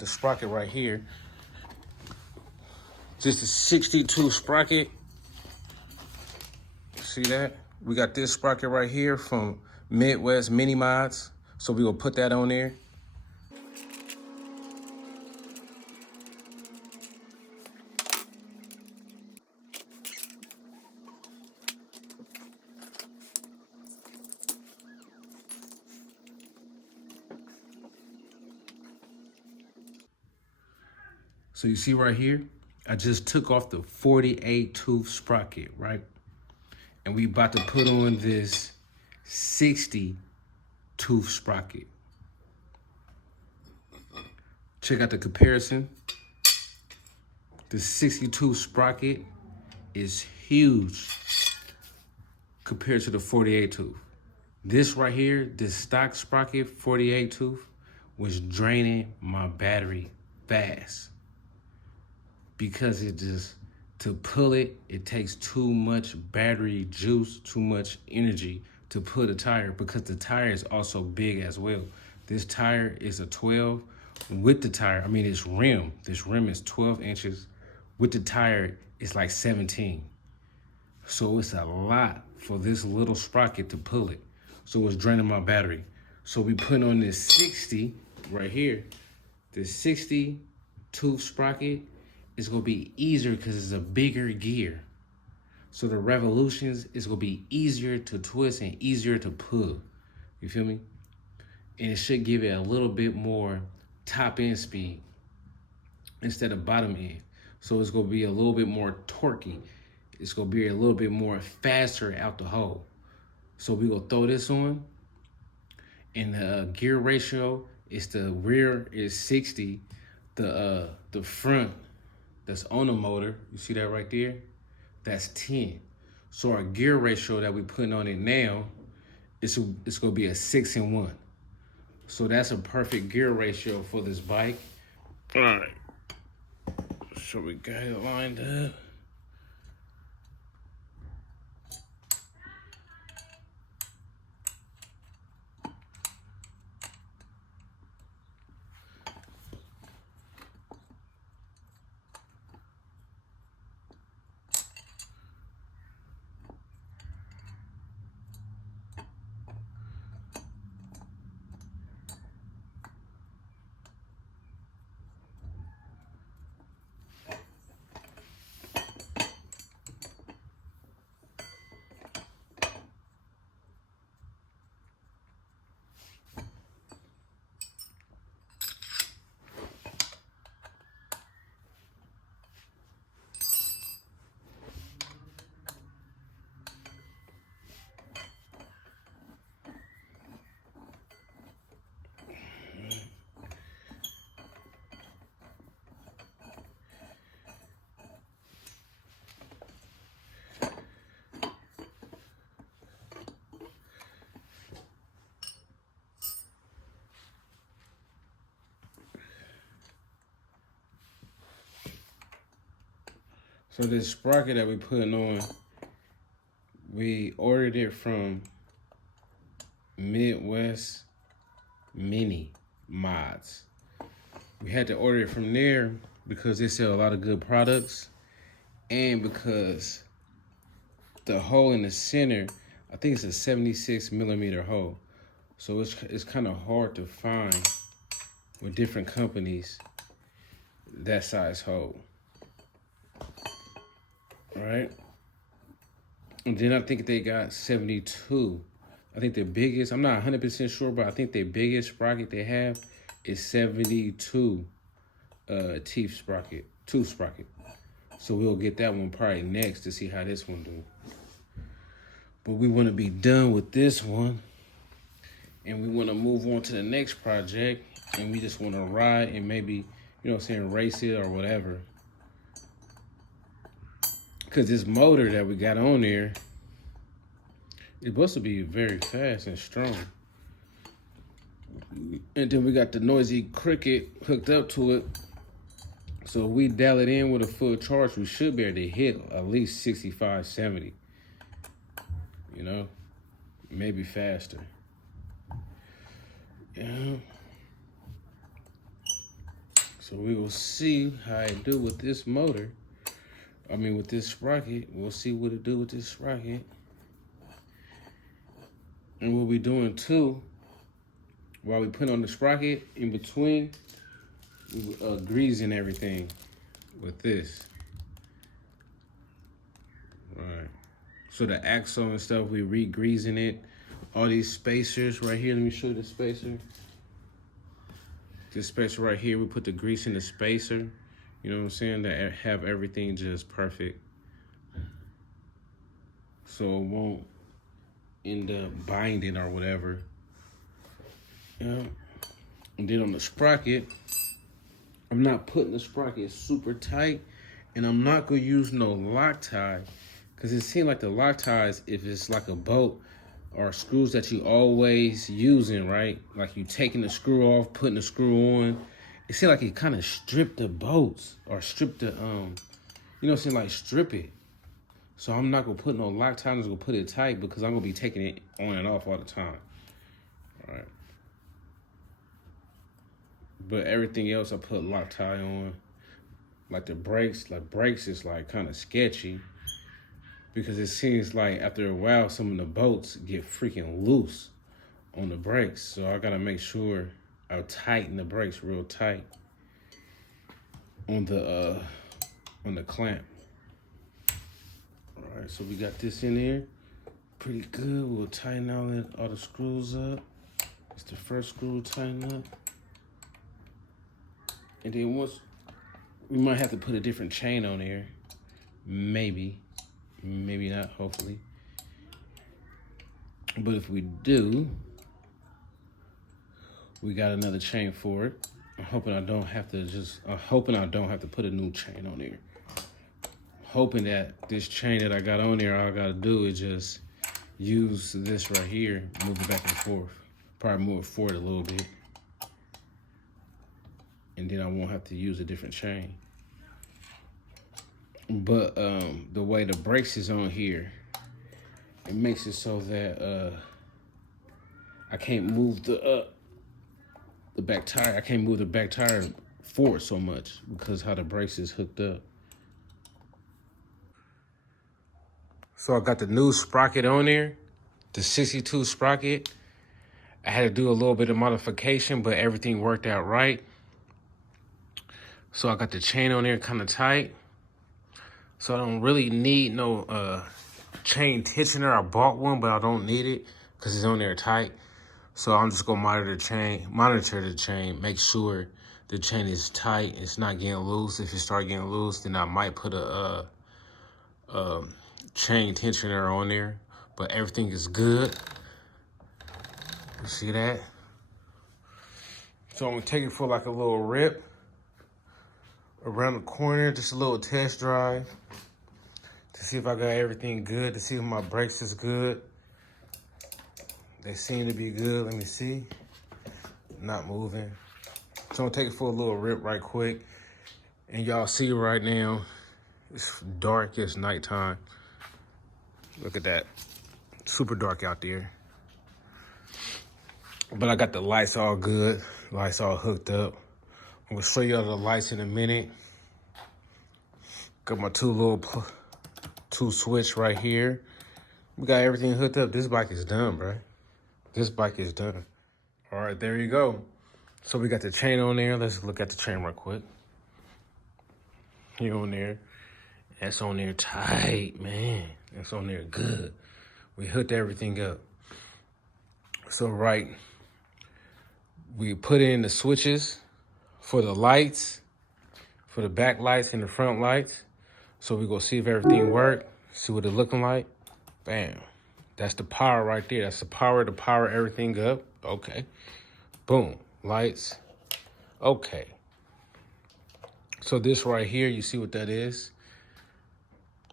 got the sprocket right here. Just a 62 sprocket. See that? We got this sprocket right here from Midwest Mini Mods. So we will put that on there. So you see right here, I just took off the 48 tooth sprocket, right? And we about to put on this 60 tooth sprocket. Check out the comparison. The 62 sprocket is huge compared to the 48 tooth. This right here, this stock sprocket 48 tooth was draining my battery fast. Because to pull it, it takes too much battery juice, too much energy to put a tire, because the tire is also big as well. This tire is a 12 with the tire. I mean, this rim is 12 inches. With the tire, it's like 17. So it's a lot for this little sprocket to pull it. So it's draining my battery. So we put on this 60 right here. This 60 tooth sprocket, it's gonna be easier because it's a bigger gear. So the revolutions is gonna be easier to twist and easier to pull. You feel me? And it should give it a little bit more top end speed instead of bottom end. So it's gonna be a little bit more torquey. It's gonna be a little bit more faster out the hole. So we gonna throw this on, and the gear ratio is the rear is 60, the front that's on the motor, you see that right there? That's 10. So our gear ratio that we putting on it now, it's gonna be a 6-1. So that's a perfect gear ratio for this bike. All right, so we got it lined up. So this sprocket that we putting on, we ordered it from Midwest Mini Mods. We had to order it from there because they sell a lot of good products, and because the hole in the center, I think it's a 76mm hole. So it's kind of hard to find with different companies that size hole. Right? And then I think they got 72. I think the biggest, I'm not 100% sure, but I think the biggest sprocket they have is 72 tooth sprocket. So we'll get that one probably next to see how this one do. But we want to be done with this one, and we want to move on to the next project, and we just want to ride and maybe, you know what I'm saying, race it or whatever. Because this motor that we got on there, it's supposed to be very fast and strong. And then we got the noisy cricket hooked up to it. So if we dial it in with a full charge, we should be able to hit at least 65, 70. You know, maybe faster. Yeah. So we will see how it do with this motor. I mean, with this sprocket. We'll see what it do with this sprocket. And what we doing too, while we put on the sprocket, in between, we greasing everything with this. All right. So the axle and stuff, we re-greasing it. All these spacers right here, let me show you the spacer. This spacer right here, we put the grease in the spacer. You know what I'm saying? To have everything just perfect. So it won't end up binding or whatever. Yeah. And then on the sprocket, I'm not putting the sprocket super tight, and I'm not gonna use no Loctite, because it seems like the Loctites, if it's like a bolt, or screws that you always using, right? Like you taking the screw off, putting the screw on. It seems like it kind of strip the bolts or strip the, you know what I'm saying, like strip it. So I'm not gonna put no Loctite, I'm just gonna put it tight because I'm gonna be taking it on and off all the time, all right? But everything else I put Loctite on. Like the brakes is like kind of sketchy, because it seems like after a while, some of the bolts get freaking loose on the brakes. So I gotta make sure I tighten the brakes real tight on the clamp. All right, so we got this in here, pretty good. We'll tighten all the screws up. It's the first screw to tighten up. And then once, we might have to put a different chain on there. Maybe not, hopefully. But if we do, we got another chain for it. I'm hoping I don't have to put a new chain on there. Hoping that this chain that I got on there, all I gotta do is just use this right here, move it back and forth. Probably move it forward a little bit. And then I won't have to use a different chain. But the way the brakes is on here, it makes it so that I can't move the back tire. I can't move the back tire forward so much because how the brakes is hooked up. So I got the new sprocket on there, the 62 sprocket. I had to do a little bit of modification, but everything worked out right. So I got the chain on there kind of tight. So I don't really need no chain tensioner. I bought one, but I don't need it because it's on there tight. So I'm just gonna monitor the chain, make sure the chain is tight, it's not getting loose. If it start getting loose, then I might put a chain tensioner on there. But everything is good. You see that? So I'm gonna take it for like a little rip around the corner, just a little test drive to see if I got everything good, to see if my brakes is good. They seem to be good. Let me see. Not moving. So I'm gonna take it for a little rip right quick. And y'all see right now, it's dark, it's nighttime. Look at that. Super dark out there. But I got the lights all good. Lights all hooked up. I'm gonna show y'all the lights in a minute. Got my two switch right here. We got everything hooked up. This bike is done, bro. This bike is done. All right, there you go. So we got the chain on there. Let's look at the chain real quick. Here on there. That's on there tight, man. That's on there good. We hooked everything up. So we put in the switches for the lights, for the back lights and the front lights. So we go see if everything worked, see what it looking like. Bam. That's the power right there. That's the power to power everything up. Okay. Boom. Lights. Okay. So this right here, you see what that is?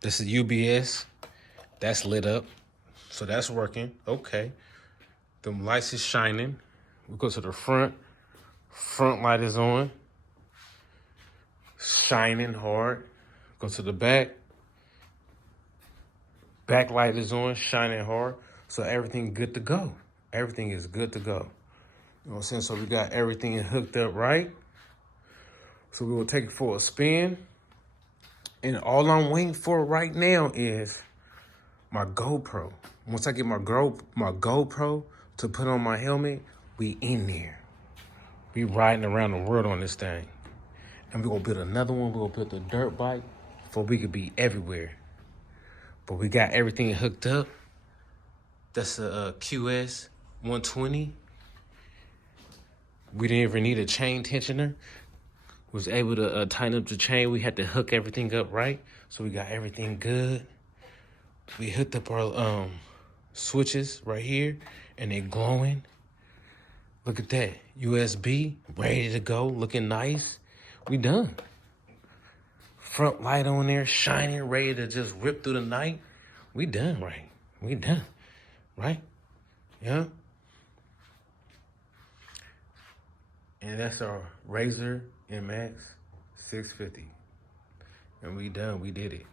This is UBS. That's lit up. So that's working. Okay. Them lights is shining. We go to the front. Front light is on. Shining hard. Go to the back. Back light is on, shining hard. So everything good to go. Everything is good to go. You know what I'm saying? So we got everything hooked up right. So we're gonna take it for a spin. And all I'm waiting for right now is my GoPro. Once I get my GoPro to put on my helmet, we in there. We riding around the world on this thing. And we're gonna build another one. We're gonna build the dirt bike for we could be everywhere. But we got everything hooked up. That's a QS120. We didn't even need a chain tensioner. Was able to tighten up the chain. We had to hook everything up right. So we got everything good. We hooked up our switches right here and they're glowing. Look at that. USB, ready to go, looking nice. We done. Front light on there, shining, ready to just rip through the night. We done, right? We done, right? Yeah. And that's our Razor MX650. And we done, we did it.